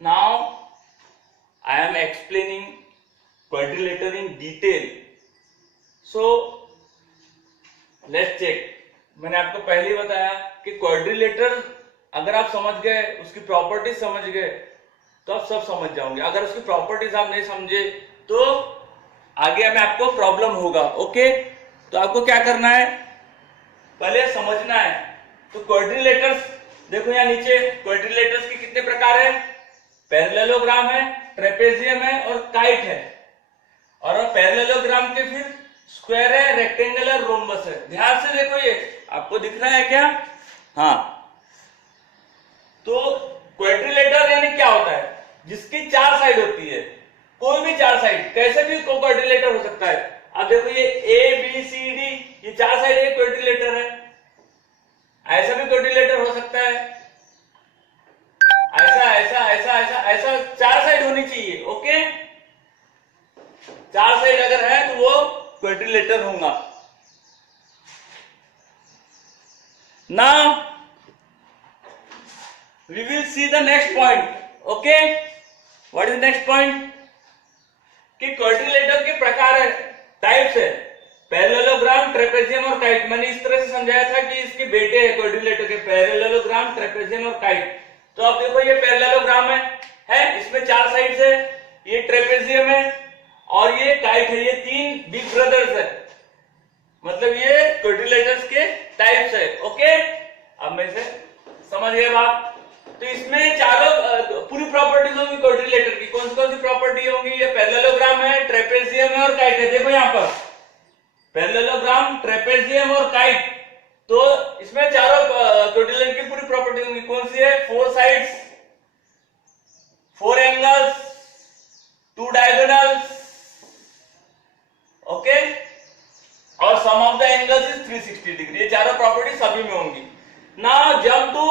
Now I am explaining quadrilateral in detail. So let's check. मैंने आपको पहले ही बताया कि क्वाड्रिलेटरल अगर आप समझ गए, उसकी प्रॉपर्टीज समझ गए तो आप सब समझ जाओगे. अगर उसकी प्रॉपर्टीज आप नहीं समझे तो आगे में आपको प्रॉब्लम होगा. ओके, तो आपको क्या करना है, पहले समझना है. तो क्वाड्रिलेटर्स देखो यहाँ नीचे क्वाड्रिलेटर्स के कितने प्रकार है. पैरेललोग्राम है, ट्रेपेजियम है और काइट है. और पैरेललोग्राम के फिर स्क्वायर है, रेक्टेंगल है, रोम्बस है. ध्यान से देखो, ये आपको दिख रहा है क्या? हाँ. तो क्वाड्रिलेटर यानी क्या होता है, जिसकी 4 साइड होती है. कोई भी 4 साइड, कैसे भी क्वाड्रिलेटर हो सकता है. अब देखो ये ए बी सी डी, ये 4 साइड एक क्वाड्रिलेटर है. ऐसा भी क्वाड्रिलेटर हो सकता है, ऐसा ऐसा ऐसा ऐसा ऐसा 4 साइड होनी चाहिए. ओके, 4 साइड अगर है तो वो क्वाड्रिलेटर होगा. Now we will see the next point. Okay, what is the next point? कि क्वाड्रिलेटर के प्रकार है, टाइप्स है. पैरेललोग्राम, ट्रेपेजियम और काइट. मैंने इस तरह से समझाया था कि इसके बेटे है क्वाड्रिलेटर के, पैरेललोग्राम, ट्रेपेजियम और काइट. तो आप देखो ये पैरेललोग्राम है, इसमें 4 साइड्स है. ये ट्रेपेजियम है और ये काइट है. ये 3 बिग ब्रदर्स है, मतलब ये क्वाड्रिलेटर्स के टाइप्स है. ओके, अब मैं से समझ गए बात. तो इसमें चारों पूरी प्रॉपर्टीज होंगी क्वाड्रिलेटर की. कौन सी प्रॉपर्टी होंगी? ये पैरेललोग्राम है, ट्रेपेजियम है और काइट है. देखो यहाँ पर पैरेललोग्राम, ट्रेपेजियम और काइट. तो इसमें चारों क्वाड्रिलेटर की पूरी प्रॉपर्टी होंगी. कौन सी है? 4 साइड्स, 4 एंगल्स, 2 डायगोनल्स. ओके, और sum of the angles is 360 degree. ये चारों प्रॉपर्टी सभी में होंगी. नाउ जंप टू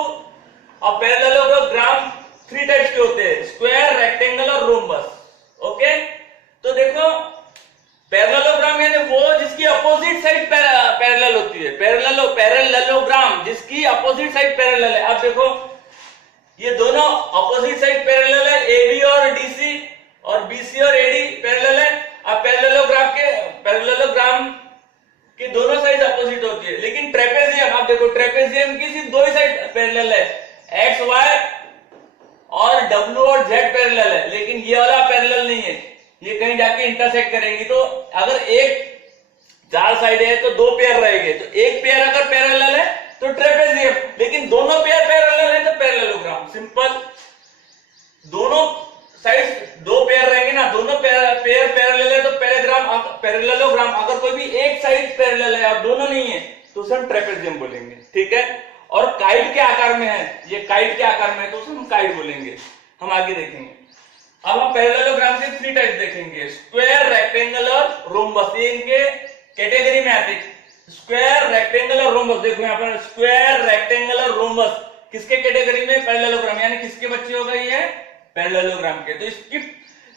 और पैरेललोग्राम 3 टाइप्स के होते हैं, स्क्वायर, रेक्टेंगल और रोम्बस. ओके, तो देखो पैरेललोग्राम यानी वो जिसकी अपोजिट साइड पैरेलल होती है. पैरेललोग्राम जिसकी अपोजिट साइड पैरेलल है. अब देखो ये दोनों अपोजिट साइड पैरेलल है, एबी और डीसी, और बीसी और एडी पैरेलल है. अब पैरेललोग्राम की दोनों साइड अपोजिट होती है. लेकिन ट्रेपेजियम, आप देखो ट्रेपेजियम की सिर्फ 2 ही साइड पैरेलल है, एक्स वाई और डब्ल्यू और जेड पैरेलल है. लेकिन ये वाला पैरेलल नहीं है, ये कहीं जाके इंटरसेक्ट करेंगी. तो अगर एक 4 साइड है तो 2 पेयर रहेंगे. तो एक पेयर अगर पैरेलल है तो ट्रेपेजियम, लेकिन दोनों पेयर पैरेलल है तो पैरेललोग्राम. सिंपल, दोनों साइड 2 पेयर रहेंगे ना, दोनों पेयर पैरेलल है तो पैरेललोग्राम. अगर कोई भी एक साइड पैरेलल है और दोनों नहीं है तो उसे हम ट्रेपेजियम बोलेंगे. ठीक है, और काइट के आकार में है, ये काइट के आकार में है तो उसे हम काइट बोलेंगे. हम आगे देखेंगे. अब हम पैरेललोग्राम के 3 टाइप देखेंगे, स्क्वायर, रेक्टेंगल और रोम्बस. ये इनके कैटेगरी में आते हैं, स्क्वायर, रेक्टेंगल और रोम्बस. देखो यहाँ पर स्क्वायर, रेक्टेंगल और रोम्बस किसके कैटेगरी में? पैरेललोग्राम. यानी किसके बच्चे हो गए? ये पैरेललोग्राम के. तो इसकी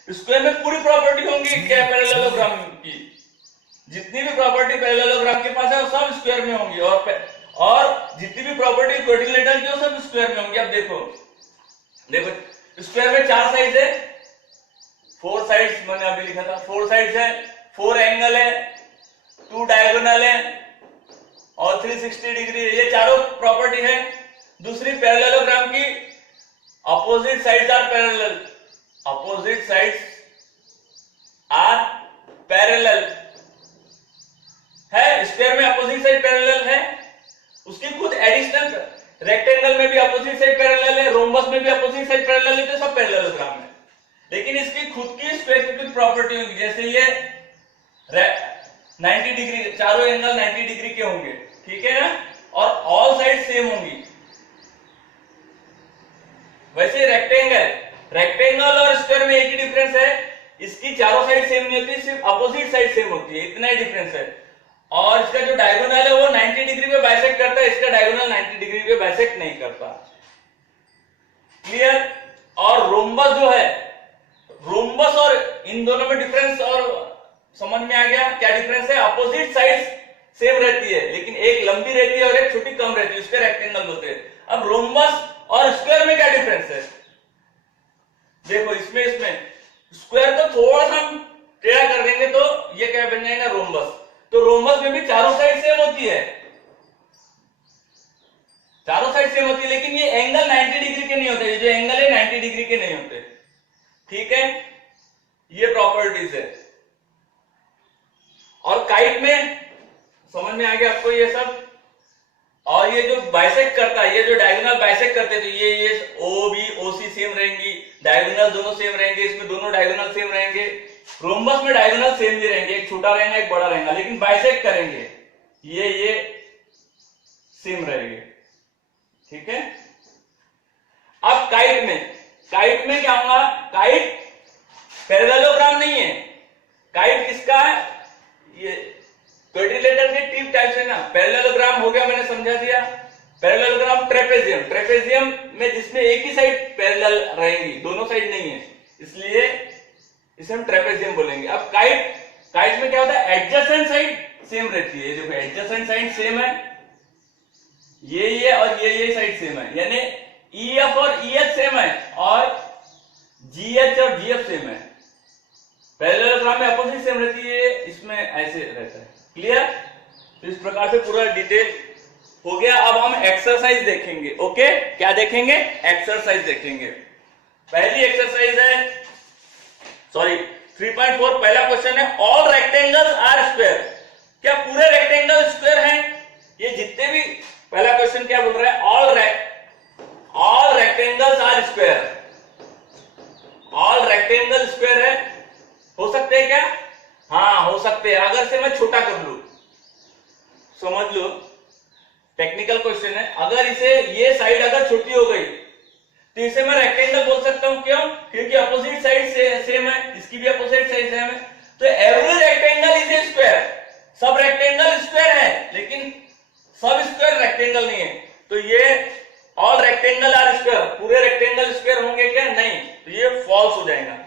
स्क्वायर में पूरी प्रॉपर्टी होंगी क्या पैरेललोग्राम की. जितनी भी प्रॉपर्टी पैरेललोग्राम के पास है वो सब स्क्वायर में होंगी, और जितनी भी प्रॉपर्टी क्वाड्रिलेटर की वो सब स्क्वायर में होंगी. अब देखो स्क्वायर में 4 साइड्स है, 4 साइड्स मैंने अभी लिखा था, 4 साइड्स है, 4 एंगल है, 2 डायगोनल है और 360 डिग्री है. ये चारों प्रॉपर्टी है. दूसरी पैरेललोग्राम की opposite sides are parallel, opposite sides are parallel है. स्क्वायर में अपोजिट साइड पैरेलल है, उसकी खुद एडिशनल. रेक्टेंगल में भी अपोजिट साइड पैरेलल है, रोम्बस में भी अपोजिट साइड पैरेलल है, तो सब पैरेललोग्राम है. लेकिन इसकी खुद की स्क्वायर की कुछ प्रॉपर्टी होगी. जैसे ये 90 डिग्री, चारों एंगल 90 डिग्री के होंगे. ठीक है ना, और ऑल साइड सेम होंगी. वैसे रेक्टेंगल और स्क्वायर में एक ही डिफरेंस है, इसकी चारों साइड सेम नहीं होती, सिर्फ अपोजिट साइड सेम होती है. इतना ही डिफरेंस है. और इसका जो डायगोनल है वो 90 डिग्री पे बाइसेक्ट करता है, इसका डायगोनल 90 डिग्री पे बाइसेक्ट नहीं करता. क्लियर. और रोम्बस जो है, रोम्बस और इन दोनों में डिफरेंस और समझ में आ गया. क्या डिफरेंस है? अपोजिट साइड्स सेम रहती है, लेकिन एक लंबी रहती है और एक छोटी कम रहती है, उसके रेक्टेंगल होते हैं. अब रोम्बस और स्क्वायर में क्या डिफरेंस है? देखो इसमें स्क्वायर को थोड़ा सा हम टेढ़ा कर देंगे तो ये क्या बन जाएगा, रोम्बस। तो रोम्बस में भी चारों साइड सेम होती है, चारों साइड सेम होती है, लेकिन ये एंगल 90 डिग्री के नहीं होते, ये जो एंगल है 90 डिग्री के नहीं होते। ठीक है, ये प्रॉपर्टीज है। और काइट में समझ में आ गया आपको ये सब। और ये जो बाइसेक्ट करता है, ये जो डायगोनल बाइसेक्ट करते हैं, तो ये ओ बी ओ सी सेम रहेंगी, डायगोनल दोनों सेम रहेंगे, इसमें दोनों डायगोनल सेम रहेंगे। रोम्बस में डायगोनल सेम नहीं रहेंगे, एक छोटा रहेगा एक बड़ा रहेगा, लेकिन बाइसेक्ट करेंगे ये सेम रहेंगे। ठीक है। अब काइट में क्या होगा, काइट पैरेललोग्राम नहीं है, काइट किसका है, ये क्वाड्रिलेटरल के टिप टाइप है ना। पैरेललोग्राम हो गया, मैंने समझा दिया। पैरेललोग्राम ट्रेपेजियम में जिसमें एक ही साइड पैरेलल रहेगी, दोनों साइड नहीं है, इसलिए इसे हम ट्रेपेजियम बोलेंगे। अब काइट में क्या होता है, एडजेसेंट साइड सेम रहती है। देखो एडजेसेंट साइड सेम है, ये और ये साइड सेम है, यानी EF और EH सेम है और GH और GF सेम है। पैरेललोग्राम में अपोजिट सेम रहती है, इसमें ऐसे रहता है। क्लियर? तो इस प्रकार से पूरा डिटेल हो गया। अब हम एक्सरसाइज देखेंगे। ओके, क्या देखेंगे, एक्सरसाइज देखेंगे। पहली एक्सरसाइज है 3.4 पहला क्वेश्चन है, ऑल रेक्टेंगल्स आर स्क्वायर। क्या पूरे रेक्टेंगल स्क्वायर हैं? ये जितने भी, पहला क्वेश्चन क्या बोल रहा है, all rectangles are square. All rectangle square है, हो सकते हैं क्या? हाँ हो सकते हैं। अगर से मैं छोटा कर लू, समझ लो टेक्निकल क्वेश्चन है, अगर इसे ये साइड अगर छोटी हो गई तो इसे मैं रेक्टेंगल बोल सकता हूं। क्यों? क्योंकि अपोजिट साइड सेम है, इसकी भी अपोजिट साइड सेम है। तो every rectangle is a square. सब रेक्टेंगल स्क्वायर है, लेकिन सब स्क्वायर रेक्टेंगल नहीं है। तो ये ऑल रेक्टेंगल आर स्क्वायर, पूरे रेक्टेंगल स्क्वायर होंगे क्या? नहीं, तो ये फॉल्स हो जाएगा।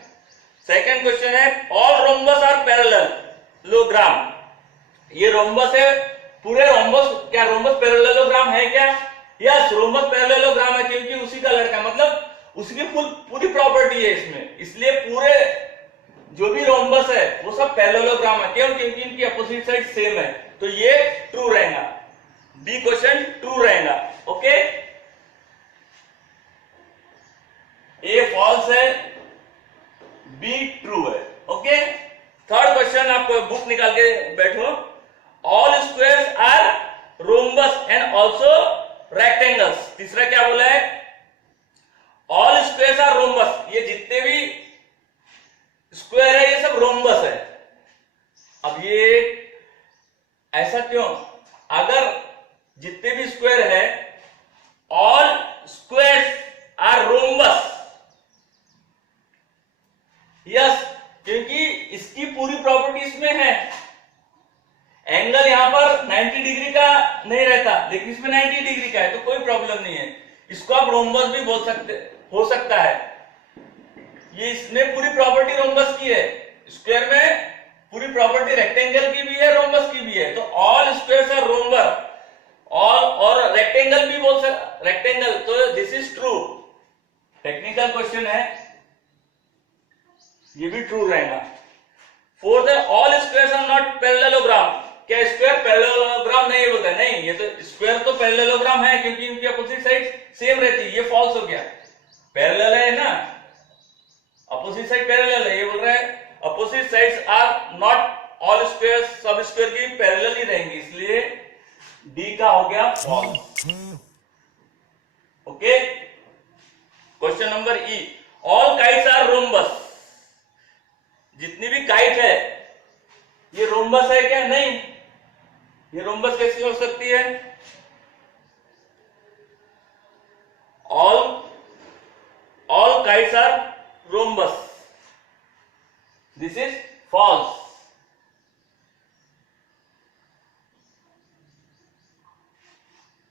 सेकंड क्वेश्चन है, ऑल रोम्बस आर पैरेललोग्राम। ये रोम्बस है, पूरे रोम्बस, क्या रोम्बस पैरेललोग्राम है क्या? यस, रोम्बस पैरेललोग्राम है, क्योंकि उसी का लड़का, मतलब उसकी पूरी प्रॉपर्टी है इसमें, इसलिए पूरे जो भी रोम्बस है वो सब पैरेललोग्राम है। क्यों? क्योंकि इनकी अपोजिट साइड सेम है। तो ये ट्रू रहेगा, बी क्वेश्चन ट्रू रहेगा। ओके, ए फॉल्स है, बी ट्रू है। ओके, थर्ड क्वेश्चन, आप बुक निकाल के बैठो। All squares are rhombus and also rectangles. तीसरा क्या बोला है, ऑल स्क्वायर्स आर रोम्बस। ये जितने भी स्क्वायर है ये सब रोम्बस है। अब ये ऐसा क्यों? अगर जितने भी स्क्वायर है, all squares are rhombus, yes, क्योंकि इसकी पूरी प्रॉपर्टी इसमें है। एंगल यहां पर 90 डिग्री का नहीं रहता, लेकिन इसमें 90 डिग्री का है, तो कोई प्रॉब्लम नहीं है। इसको आप रोम्बस भी बोल सकते, हो सकता है। ये इसमें पूरी प्रॉपर्टी रोम्बस की है, स्क्वायर में पूरी प्रॉपर्टी रेक्टेंगल की भी है, रोम्बस की भी है। तो ऑल स्क्वायर्स आर रोम्बस, और रेक्टेंगल भी बोल सकते, रेक्टेंगल। तो this is true. Technical question है, ये भी ट्रू रहेगा। फोर्थ है, all squares are not parallelogram. क्या स्क्वायर पैरेललोग्राम नहीं बोलता? नहीं, ये तो स्क्वायर तो पैरेललोग्राम है, क्योंकि इनकी अपोजिट साइड सेम रहती है। ये फॉल्स हो गया, पैरेलल है ना, अपोजिट साइड पैरेलल है। ये बोल रहा है opposite sides are not all squares, सब स्क्वायर की पैरेलल ही रहेंगी, इसलिए डी का हो गया false. Okay, question number E, all kites are rhombus. जितनी भी काइट है ये रोम्बस है क्या? नहीं, ये रोम्बस कैसे हो सकती है? All kites are rhombus, this is false.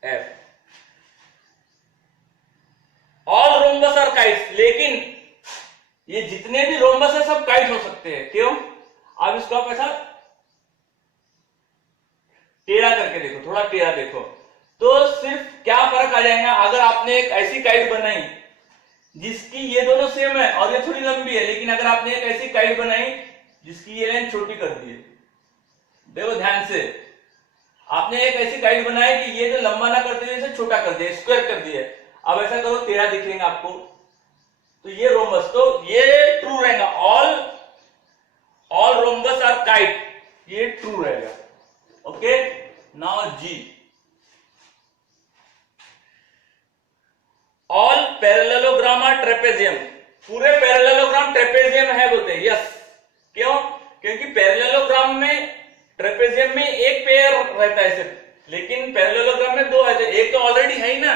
F, all rhombus are kites, लेकिन ये जितने भी रोम्बस है सब काइट हो सकते हैं। क्यों? अब इसको आप ऐसा टेढ़ा करके देखो, थोड़ा टेढ़ा देखो, तो सिर्फ क्या फर्क आ जाएगा। अगर आपने एक ऐसी काइट बनाई जिसकी ये दोनों सेम है और ये थोड़ी लंबी है, लेकिन अगर आपने एक ऐसी काइट बनाई जिसकी ये लाइन छोटी कर दी है, देखो ध्यान से, आपने एक ऐसी काइट बनाई कि ये जो लंबा ना करते हुए इसे छोटा कर दिया, स्क्वायर कर दिया। अब ऐसा करो 13 दिखेंगे आपको, तो ये रोम्बस, तो ये ट्रू रहेगा, ऑल रोम्बस आर काइट, ये ट्रू रहेगा। Okay, now G, all parallelogram are trapezium, पूरे पैरेललोग्राम ट्रेपेजियम है बोलते हैं। यस, क्यों? क्योंकि पैरेललोग्राम में, ट्रेपेजियम में एक पेयर रहता है सिर्फ, लेकिन पैरेललोग्राम में दो है, तो एक तो ऑलरेडी है ही ना।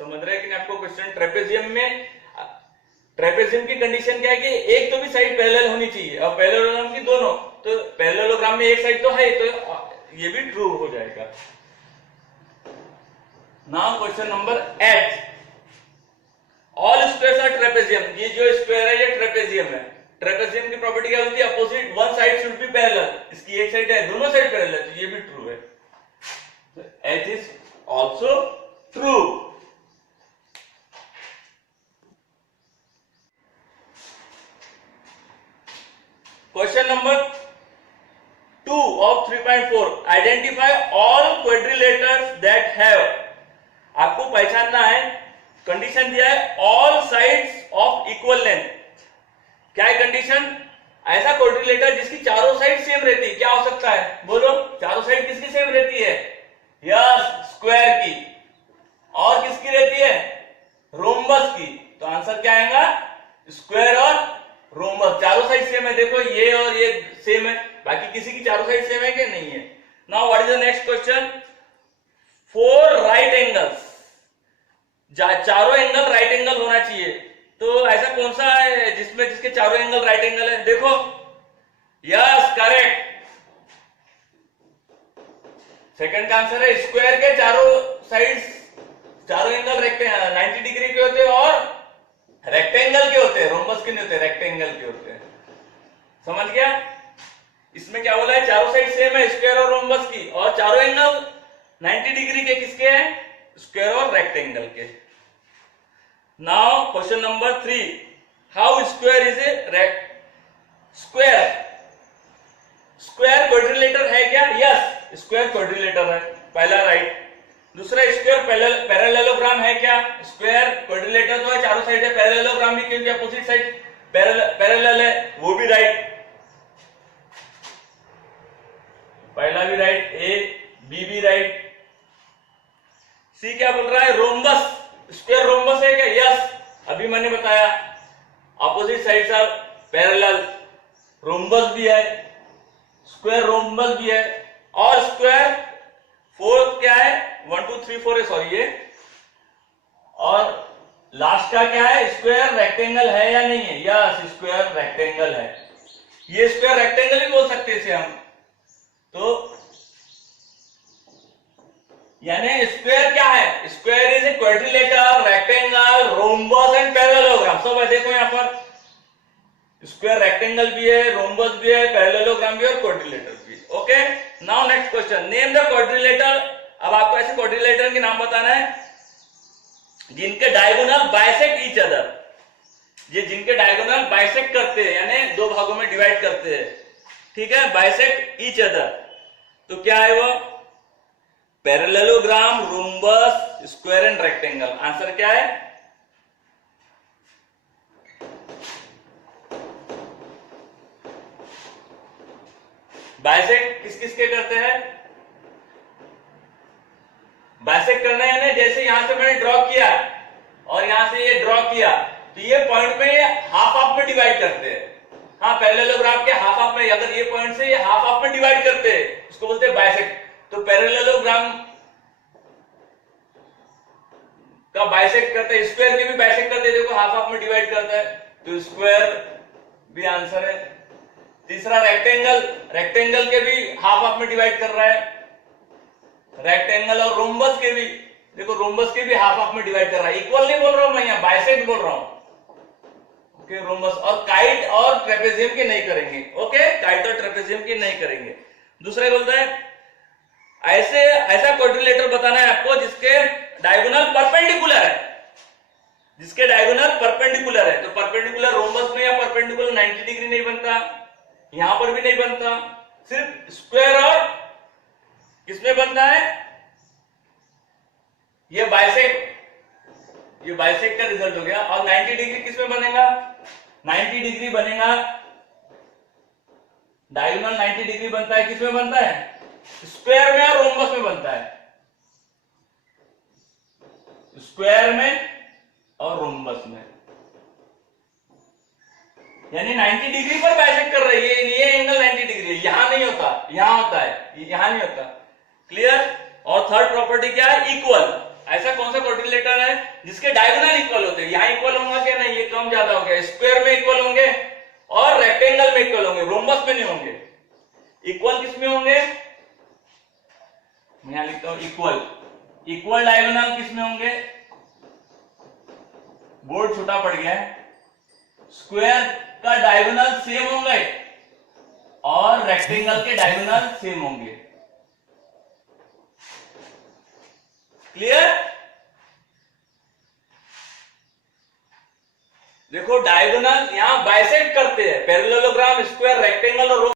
समझ रहे हैं कि नहीं आपको क्वेश्चन? ट्रेपेजियम में, ट्रेपेजियम की कंडीशन क्या है कि एक तो भी साइड पैरेलल होनी चाहिए, और पैरेललोग्राम की दोनों, तो पैरेललोग्राम में एक साइड तो है, तो ये भी ट्रू हो जाएगा। Now question number 8, all squares are trapezium, ये जो स्क्वायर है ये ट्रेपेजियम है। ट्रेपेजियम की प्रॉपर्टी क्या होती है? Opposite one side should be parallel, इसकी एक साइड है, दोनों साइड पैरेलल, तो ये भी ट्रू है। H is also true. Question number 2 of 3.4, identify all quadrilaterals that have, आपको पहचानना है, कंडीशन दिया है all sides of equal length. क्या है कंडीशन? ऐसा क्वाड्रिलेटर जिसकी चारों साइड सेम रहती है। क्या हो सकता है? बोलो, चारों साइड किसकी सेम रहती है? यस, स्क्वायर की। और किसकी रहती है? रोम्बस की। तो आंसर क्या आएगा? स्क्वायर और रोम्बस, चारों साइड सेम है। देखो ये और ये सेम है, बाकी किसी की चारों साइड सेम है कि नहीं है? Now what is the next question? 4 right angles, चारों एंगल राइट एंगल होना चाहिए। तो ऐसा कौन सा है जिसके चारों एंगल राइट एंगल है? देखो, यस, करेक्ट, सेकंड का आंसर है। स्क्वायर के चारों साइड्स, चारों एंगल 90 डिग्री के होते हैं और रेक्टेंगल के होते हैं, रोम्बस के नहीं होते, रेक्टेंगल के होते हैं। समझ गया? इसमें क्या बोला है? चारों साइड सेम है, स्क्वायर और रोम्बस की, और चारों एंगल 90 डिग्री के किसके हैं? स्क्वायर और रेक्टेंगल के। Now question number 3, how square is a square, square quadrilateral है क्या? यस, स्क्वायर क्वाड्रिलेटर है, पहला राइट। दूसरा, स्क्वायर पैरेललोग्राम है क्या? स्क्वायर क्वाड्रिलेटर तो है, चारों साइड है, पैरेललोग्राम भी क्योंकि अपोजिट साइड पैरेलल है, वो भी राइट, पहला भी राइट, ए बी भी राइट। सी क्या बोल रहा है? रोम्बस, स्क्वायर रोम्बस है क्या? यस, अभी मैंने बताया opposite sides are parallel, rhombus भी है, स्क्वायर रोम्बस भी है, और स्क्वायर फोर्थ क्या है? 1 2 3 4 है, सॉरी ये, और लास्ट का क्या है? स्क्वायर रेक्टेंगल है या नहीं है? यस, स्क्वायर रेक्टेंगल है। ये स्क्वायर रेक्टेंगल भी बोल सकते हैं हम। तो यानी स्क्वायर क्या है? Square is a quadrilateral, rectangle, rhombus and parallelogram, सब है। देखो यहां पर स्क्वायर रेक्टेंगल भी है, रोम्बस भी है, पैरेललोग्राम भी है और क्वाड्रिलेटर भी है। Okay, now next question, name the quadrilateral. अब आपको ऐसे क्वाड्रिलेटर के नाम बताना है जिनके डायगोनल बाइसेक्ट ईच अदर, ये जिनके डायगोनल बाइसेक्ट करते हैं, यानी दो भागों में डिवाइड करते हैं, ठीक है, बाइसेक्ट ईच अदर। तो क्या है वो? Parallelogram, rhombus, square and rectangle. Answer क्या है? बाइसेक्ट किस किस के करते हैं? बाइसेक्ट करना है ना, जैसे यहां से मैंने ड्रॉ किया और यहां से ये ड्रॉ किया, तो ये पॉइंट में ये हाफ हाफ में डिवाइड करते हैं। हाँ, पैरेललोग्राम के हाफ हाफ में, अगर ये पॉइंट से ये हाफ हाफ में डिवाइड करते हैं, उसको बोलते हैं बाइसेक्ट। तो पैरेललोग्राम का बाइसेक्ट करते हैं, स्क्वायर के भी बाइसेक्ट करते हैं, देखो हाफ हाफ में डिवाइड करता है, तो स्क्वायर भी आंसर है। तीसरा रेक्टेंगल, रेक्टेंगल के भी हाफ हाफ में डिवाइड कर रहा है, रेक्टेंगल, और रोम्बस के भी, देखो रोम्बस के भी हाफ हाफ में डिवाइड कर रहा है। इक्वल नहीं बोल रहा हूं मैं, यहाँ बाइसेक्ट बोल रहा हूं। ओके, रोम्बस और काइट और ट्रेपेजियम के नहीं करेंगे। ओके, काइट और ट्रेपेजियम के नहीं करेंगे। दूसरा बोलता है ऐसा क्वाड्रिलेटर बताना है आपको जिसके डायगोनल परपेंडिकुलर है, डायगोनल परपेंडिकुलर है, तो परपेंडिकुलर रोम्बस में या परपेंडिकुलर 90 डिग्री नहीं बनता, यहां पर भी नहीं बनता, सिर्फ स्क्वायर और किसमें बनता है, ये बाइसेक का रिजल्ट हो गया। और 90 डिग्री किसमें बनेगा, 90 डिग्री बनेगा, डायगोनल 90 डिग्री बनता है, किसमें बनता है, स्क्वायर में और रोम्बस में बनता है, स्क्वायर में और रोम्बस में। यानी 90 डिग्री पर बाइसेक्ट कर रही है, ये एंगल 90 डिग्री है, यहां नहीं होता, यहां होता है, यहां नहीं होता। क्लियर। और थर्ड प्रॉपर्टी क्या है, इक्वल। ऐसा कौन सा क्वाड्रिलेटरल है जिसके डायगोनल इक्वल होते हैं, यहां इक्वल होंगे क्या, नहीं, ये कम ज्यादा हो गया, स्क्वायर में इक्वल होंगे और रेक्टेंगल में इक्वल होंगे, रोम्बस में नहीं होंगे। इक्वल किसमें होंगे, मैं यहां लिखता हूं इक्वल, इक्वल डायगोनल किसमें होंगे, बोर्ड छोटा पड़ गया है, स्क्वायर का डायगोनल सेम होंगे और रेक्टेंगल के डायगोनल सेम होंगे। क्लियर। देखो डायगोनल यहां बाइसेक्ट करते हैं, पैरेललोग्राम, स्क्वायर, रेक्टेंगल और